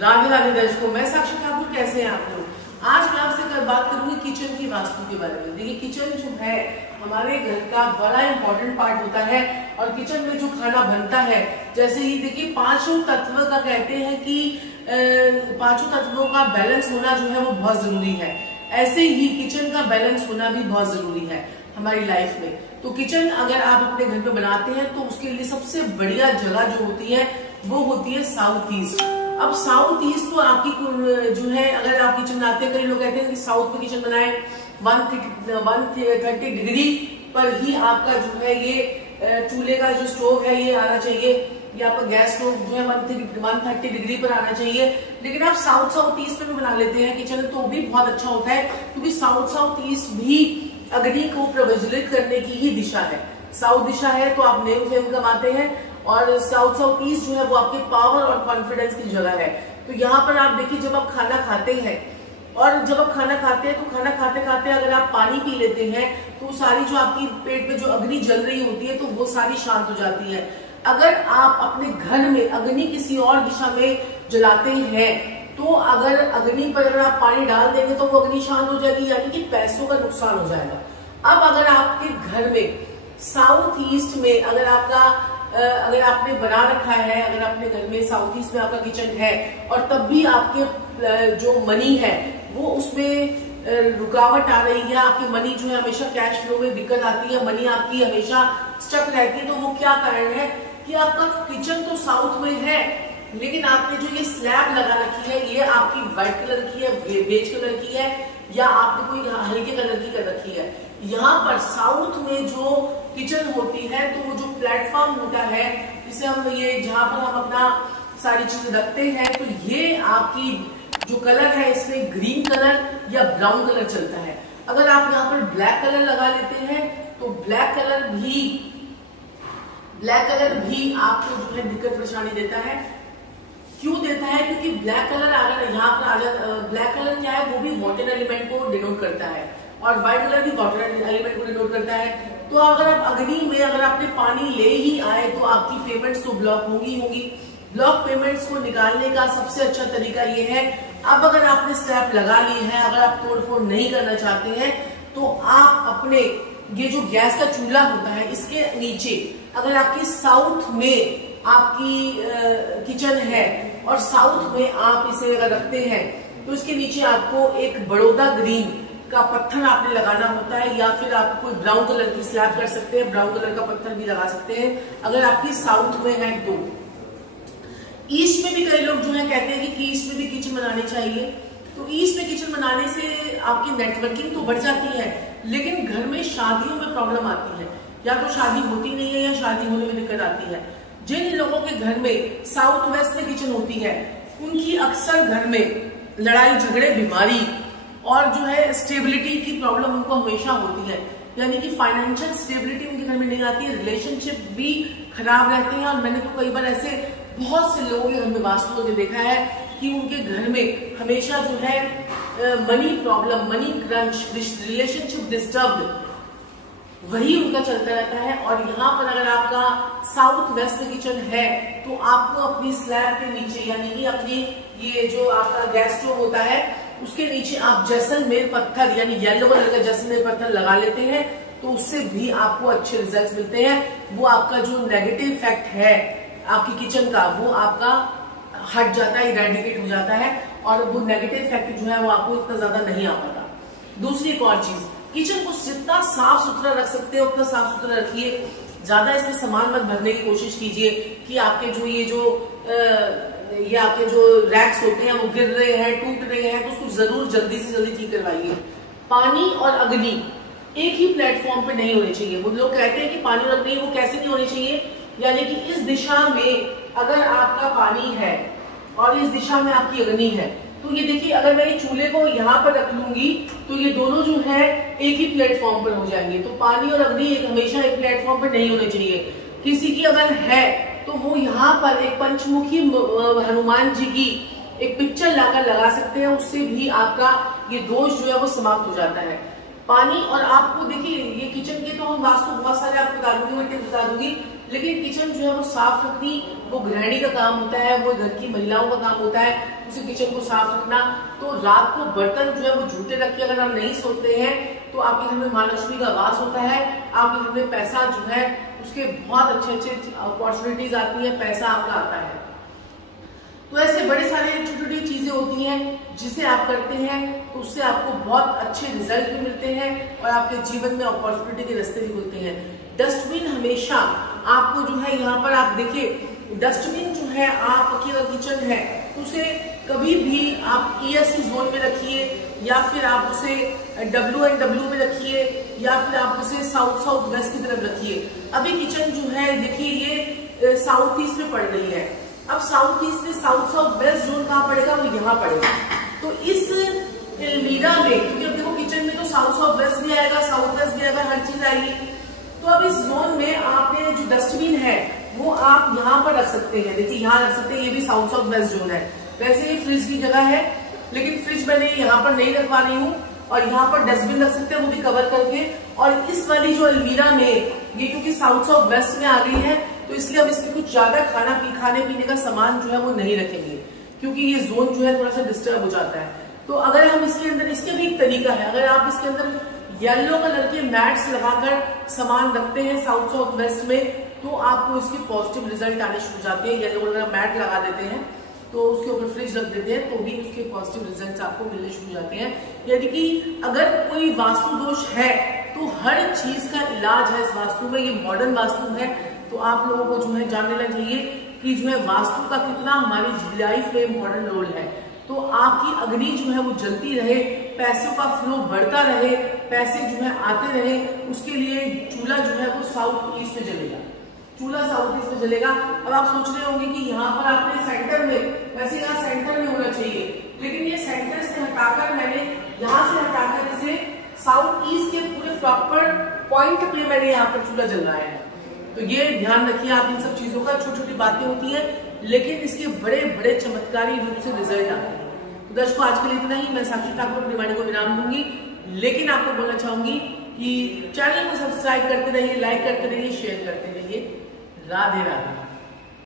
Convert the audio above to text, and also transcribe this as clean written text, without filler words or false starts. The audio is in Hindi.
राधे राधे दर्शकों, मैं साक्षी ठाकुर। कैसे हैं आप लोग? आज मैं आपसे कल बात करूंगी किचन की वास्तु के बारे में। देखिए, किचन जो है हमारे घर का बड़ा इंपॉर्टेंट पार्ट होता है और किचन में जो खाना बनता है, जैसे ही देखिए पांचों तत्व का कहते हैं कि पांचों तत्वों का बैलेंस होना जो है वो बहुत जरूरी है। ऐसे ही किचन का बैलेंस होना भी बहुत जरूरी है हमारी लाइफ में। तो किचन अगर आप अपने घर पे बनाते हैं तो उसके लिए सबसे बढ़िया जगह जो होती है वो होती है साउथ ईस्ट। अब साउथ ईस्ट तो आपकी जो है, अगर आप किचन बनाते हैं, कई लोग कहते हैं कि साउथ में किचन बनाए 130 डिग्री पर ही आपका जो है ये चूल्हे का जो स्टोव है ये आना चाहिए, या आपका गैस स्टोव जो है 130 डिग्री पर आना चाहिए। लेकिन आप साउथ ईस्ट में भी बना लेते हैं किचन तो भी बहुत अच्छा होता है, क्योंकि साउथ ईस्ट भी अग्नि को प्रज्वलित करने की ही दिशा है। साउथ दिशा है तो आप नेम फेम कमाते हैं, और साउथ ईस्ट जो है वो आपके पावर और कॉन्फिडेंस की जगह है। तो यहाँ पर आप देखिए, जब आप खाना खाते हैं और जब आप खाना खाते हैं तो खाना खाते खाते अगर आप पानी पी लेते हैं तो सारी जो आपकी पेट में जो अग्नि जल रही होती है तो वो सारी शांत हो जाती है। अगर आप अपने घर में अग्नि किसी और दिशा में जलाते हैं तो अगर अग्नि पर अगर आप पानी डाल देंगे तो वो अग्नि शांत हो जाएगी, यानी कि पैसों का नुकसान हो जाएगा। अब अगर आपके घर में साउथ ईस्ट में अगर आपने बना रखा है, अगर अपने घर में साउथ ईस्ट में आपका किचन है और तब भी आपके जो मनी है वो उसमें रुकावट आ रही है, आपकी मनी जो है हमेशा कैश फ्लो में दिक्कत आती है, मनी आपकी हमेशा स्टक रहती है, तो वो क्या कारण है कि आपका किचन तो साउथ में है लेकिन आपने जो ये स्लैब लगा रखी है ये आपकी व्हाइट कलर की है, बेज कलर की है, या आपने कोई हल्के कलर की कर रखी है। यहाँ पर साउथ में जो किचन होती है तो वो जो प्लेटफॉर्म होता है जिसे हम ये जहां पर हम अपना सारी चीजें रखते हैं, तो ये आपकी जो कलर है इसमें ग्रीन कलर या ब्राउन कलर चलता है। अगर आप यहाँ पर ब्लैक कलर लगा लेते हैं तो ब्लैक कलर भी आपको जो है दिक्कत परेशानी देता है। क्यों देता है? क्योंकि ब्लैक कलर अगर यहाँ पर आ जाता, ब्लैक कलर क्या है, वो भी वाटर एलिमेंट को डिनोट करता है और व्हाइट कलर भी वाटर एलिमेंट को डिनोट करता है। तो अगर आप अग्नि में अगर आपने पानी ले ही आए तो आपकी पेमेंट्स तो ब्लॉक होगी। ब्लॉक पेमेंट्स को निकालने का सबसे अच्छा तरीका ये है, अब अगर आपने स्लैब लगा ली है, अगर आप तोड़फोड़ नहीं करना चाहते हैं तो आप अपने ये जो गैस का चूल्हा होता है इसके नीचे, अगर आपकी साउथ में आपकी किचन है और साउथ में आप इसे अगर रखते हैं तो इसके नीचे आपको एक बड़ौदा ग्रीन का पत्थर आपने लगाना होता है, या फिर आप कोई ब्राउन कलर की स्लैब कर सकते हैं, ब्राउन कलर का पत्थर भी लगा सकते हैं अगर आपकी साउथ में है तो। ईस्ट में भी कई लोग जो है कहते हैं कि ईस्ट में भी किचन बनानी चाहिए, तो ईस्ट में किचन बनाने से आपकी नेटवर्किंग तो बढ़ जाती है, लेकिन घर में शादियों में प्रॉब्लम आती है, या तो शादी होती नहीं है या शादी होने में दिक्कत आती है। जिन लोगों के घर में साउथ वेस्ट में किचन होती है उनकी अक्सर घर में लड़ाई झगड़े, बीमारी और जो है स्टेबिलिटी की प्रॉब्लम उनको हमेशा होती है, यानी कि फाइनेंशियल स्टेबिलिटी उनके घर में नहीं आती है, रिलेशनशिप भी खराब रहते हैं। और मैंने तो कई बार ऐसे बहुत से लोगों के घर में वास्तु करके देखा है कि उनके घर में हमेशा जो है money problem, money crunch, relationship disturbed, वही उनका चलता रहता है। और यहाँ पर अगर आपका साउथ वेस्ट में किचन है तो आपको अपनी स्लैब के नीचे, यानी कि अपनी ये जो आपका गैस स्टोव होता है उसके नीचे आप जैसलमेर पत्थर, यानी येलो कलर का जैसलमेर पत्थर लगा लेते हैं तो उससे भी आपको अच्छे रिजल्ट मिलते हैं। वो आपका जो नेगेटिव इफेक्ट है आपकी किचन का वो आपका हट जाता है, इरेडिकेट हो जाता है, और वो नेगेटिव इफेक्ट जो है वो आपको इतना ज्यादा नहीं आ पाता। दूसरी एक और चीज, किचन को जितना साफ सुथरा रख सकते हो उतना साफ सुथरा रखिए। ज्यादा इसमें सामान मत भरने की कोशिश कीजिए कि आपके जो ये आपके जो रैक्स होते हैं वो गिर रहे हैं, टूट रहे हैं, तो उसको जरूर जल्दी से जल्दी ठीक करवाइए। पानी और अग्नि एक ही प्लेटफॉर्म पे नहीं होने चाहिए। वो लोग कहते हैं कि पानी और अग्नि वो कैसे नहीं होने चाहिए, यानी कि इस दिशा में अगर आपका पानी है और इस दिशा में आपकी अग्नि है, तो ये देखिए, अगर मैं ये चूल्हे को यहाँ पर रख लूंगी तो ये दोनों जो है एक ही प्लेटफॉर्म पर हो जाएंगे। तो पानी और अग्नि हमेशा एक प्लेटफॉर्म पर नहीं होने चाहिए। किसी की अगर है तो वो यहाँ पर एक पंचमुखी हनुमान जी की एक पिक्चर लाकर लगा सकते हैं, उससे भी आपका ये दोष जो है वो समाप्त हो जाता है। पानी। और आपको देखिए ये किचन के तो हम वास्तु बहुत सारे आपको बता दूंगी, मैं टिप्स बता दूंगी, लेकिन किचन जो है वो साफ रखनी वो गृहिणी का काम होता है, वो घर की महिलाओं का काम होता है, उसे किचन को साफ रखना। तो रात को बर्तन जो है वो झूठे रख के अगर हम नहीं सोते हैं तो आपके घर में माँ लक्ष्मी का वास होता है, आपके घर में पैसा जो है उसके बहुत अच्छे अच्छे अपॉर्चुनिटीज आती है, पैसा आपका आता है। तो ऐसे बड़े सारे छोटी छोटी चीजें होती हैं जिसे आप करते हैं तो उससे आपको बहुत अच्छे रिजल्ट भी मिलते हैं और आपके जीवन में अपॉर्चुनिटी के रास्ते भी खुलते हैं। डस्टबिन हमेशा आपको जो है यहाँ पर आप देखिए डस्टबिन जो है आपकी अगर किचन है तो उसे कभी भी आप ESC जोन में रखिए या फिर आप उसे WNW में रखिए या फिर आप उसे साउथ साउथ वेस्ट की तरफ रखिए। अभी किचन जो है देखिए ये साउथ ईस्ट में पड़ रही है, अब साउथ ईस्ट में साउथ साउथ वेस्ट जोन कहाँ पड़ेगा, वो यहाँ पड़ेगा। तो इस मीरा में क्योंकि अब देखो किचन में तो साउथ साउथ वेस्ट भी आएगा, साउथ वेस्ट भी आएगा, हर चीज आएगी। तो अब इस जोन में आपने जो डस्टबिन है वो आप यहाँ पर रख सकते हैं, देखिए यहाँ रख सकते हैं, ये भी साउथ साउथ वेस्ट जोन है। वैसे ये फ्रिज की जगह है लेकिन फ्रिज मैंने यहाँ पर नहीं रखवा रही हूँ और यहाँ पर डस्टबिन रख सकते हैं, वो भी कवर करके। और इस वाली जो अलमीरा में ये क्योंकि साउथ साउथ वेस्ट में आ गई है तो इसलिए अब इसमें कुछ ज्यादा खाने पीने का सामान जो है वो नहीं रखेंगे क्योंकि ये जोन जो है थोड़ा सा डिस्टर्ब हो जाता है। तो अगर हम इसके अंदर, इसके भी एक तरीका है, अगर आप इसके अंदर येलो कलर के मैट्स लगाकर सामान रखते हैं साउथ साउथ वेस्ट में तो आपको इसके पॉजिटिव रिजल्ट आने शुरू हो जाते हैं। येलो कलर का मैट लगा देते हैं तो उसके ऊपर फ्रिज रख देते हैं तो भी उसके पॉजिटिव रिजल्ट्स आपको मिलने शुरू हो जाते हैं। यानी कि अगर कोई वास्तु दोष है तो हर चीज का इलाज है इस वास्तु में। ये मॉडर्न वास्तु है तो आप लोगों को जो है जान लेना चाहिए कि जो है वास्तु का कितना हमारी लाइफ में इम्पोर्टेंट रोल है। तो आपकी अग्नि जो है वो जलती रहे, पैसों का फ्लो बढ़ता रहे, पैसे जो है आते रहे, उसके लिए चूल्हा जो है वो साउथ ईस्ट में जलेगा, चूल्हा साउथ ईस्ट में जलेगा। अब आप सोच रहे होंगे कि यहाँ पर आपने सेंटर में, वैसे यहाँ सेंटर में होना चाहिए लेकिन ये सेंटर से हटाकर मैंने यहाँ से हटाकर इसे साउथ ईस्ट के पूरे प्रॉपर पॉइंट पे मैंने यहाँ पर चूल्हा जलाया है। तो ये ध्यान रखिए आप इन सब चीजों का, छोटी छोटी बातें होती हैं लेकिन इसके बड़े बड़े चमत्कारी रूप से रिजल्ट आते हैं। तो दर्शकों आज के लिए इतना ही, मैं साक्षी ठाकुर अपनी वाणी को विराम दूंगी, लेकिन आपको बोलना चाहूंगी कि चैनल को सब्सक्राइब करते रहिए, लाइक करते रहिए, शेयर करते रहिए। राधे राधे।